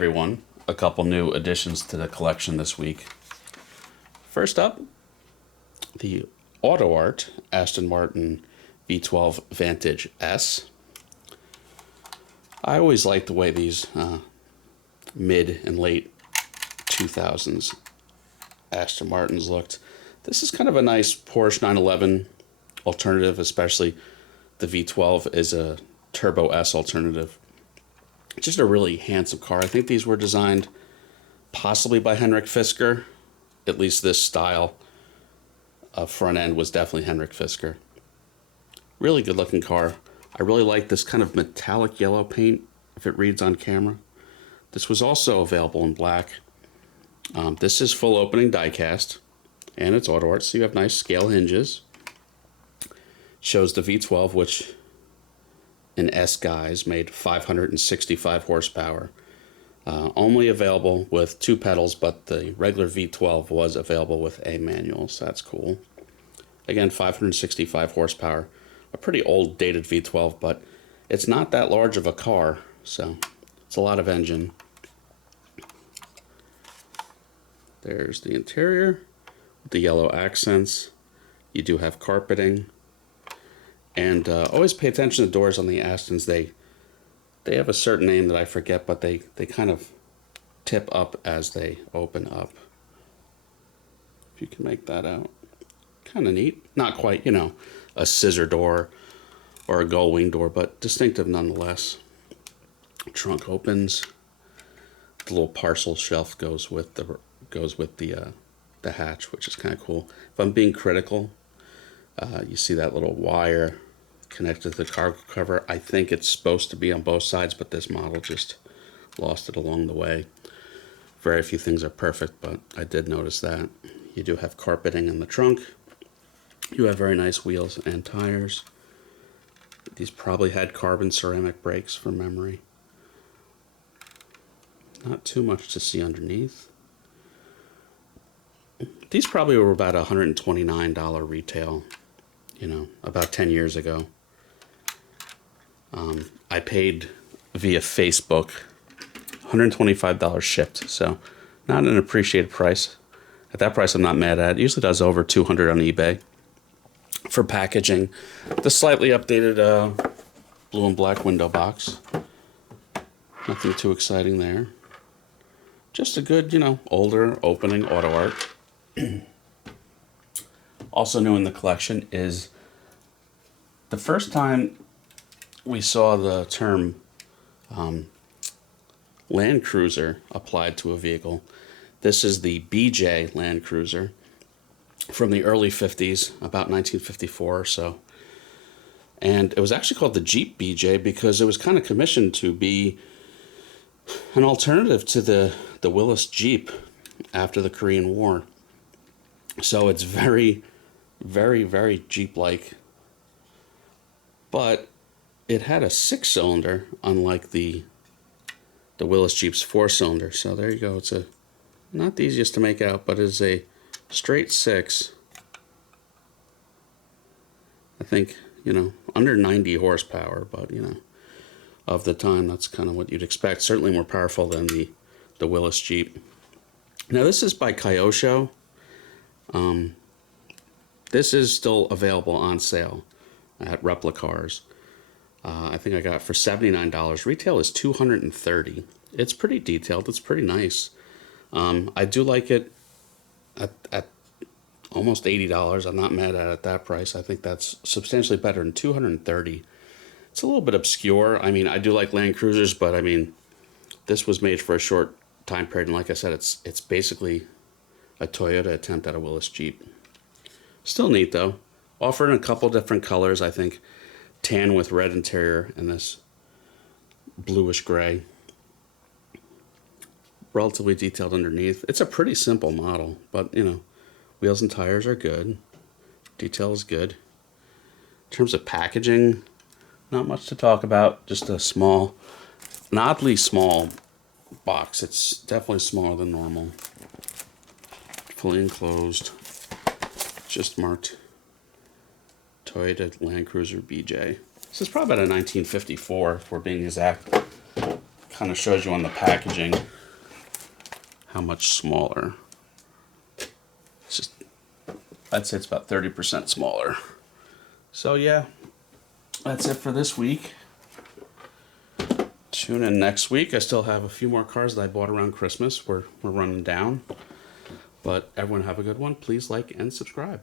Everyone, a couple new additions to the collection this week. First up, the Auto Art Aston Martin V12 Vantage S. I always liked the way these mid and late 2000s Aston Martins looked. This is kind of a nice Porsche 911 alternative, especially the V12 is a Turbo S alternative. Just a really handsome car. I think these were designed possibly by Henrik Fisker. At least this style of front end was definitely Henrik Fisker. Really good looking car. I really like this kind of metallic yellow paint if it reads on camera. This was also available in black. This is full opening diecast and it's auto art, so you have nice scale hinges. Shows the V12, which in S guise made 565 horsepower. Only available with 2 pedals, but the regular V12 was available with a manual, so that's cool. Again, 565 horsepower. A pretty old dated V12, but it's not that large of a car, so it's a lot of engine. There's the interior with the yellow accents. You do have carpeting. And always pay attention to the doors on the Astons. They have a certain name that I forget, but they kind of tip up as they open up. If you can make that out. Kind of neat. Not quite, a scissor door or a gull wing door, but distinctive nonetheless. Trunk opens. The little parcel shelf goes with the hatch, which is kind of cool. If I'm being critical, you see that little wire connected to the cargo cover. I think it's supposed to be on both sides, but this model just lost it along the way. Very few things are perfect, but I did notice that. You do have carpeting in the trunk. You have very nice wheels and tires. These probably had carbon ceramic brakes from memory. Not too much to see underneath. These probably were about $129 retail, about 10 years ago. I paid via Facebook $125 shipped, so not an appreciated price. At that price, I'm not mad at. It usually does over $200 on eBay for packaging. The slightly updated blue and black window box. Nothing too exciting there. Just a good, older opening auto art. Also new in the collection is the first time we saw the term Land Cruiser applied to a vehicle. This is the BJ Land Cruiser from the early 50s, about 1954 or so. And it was actually called the Jeep BJ because it was kind of commissioned to be an alternative to the Willys Jeep after the Korean War. So it's very, very, very Jeep-like. But it had a 6-cylinder, unlike the Willys Jeep's 4-cylinder. So there you go. It's not the easiest to make out, but it's a straight 6. I think, under 90 horsepower, but, of the time, that's kind of what you'd expect. Certainly more powerful than the Willys Jeep. Now, this is by Kyosho. This is still available on sale at Replicars. I think I got it for $79. Retail is $230. It's pretty detailed. It's pretty nice. I do like it at almost $80. I'm not mad at that price. I think that's substantially better than $230. It's a little bit obscure. I mean, I do like Land Cruisers, but I mean, this was made for a short time period, and like I said, it's basically a Toyota attempt at a Willys Jeep. Still neat though. Offered in a couple different colors. I think tan with red interior and this bluish gray. Relatively detailed underneath. It's a pretty simple model, but wheels and tires are good. Detail is good. In terms of packaging, not much to talk about. Just an oddly small box. It's definitely smaller than normal. Fully enclosed. Just marked Toyota Land Cruiser BJ. This is probably about a 1954, if we're being exact. kind of shows you on the packaging how much smaller. It's just, I'd say it's about 30% smaller. So yeah, that's it for this week. Tune in next week. I still have a few more cars that I bought around Christmas. We're running down. But everyone have a good one. Please like and subscribe.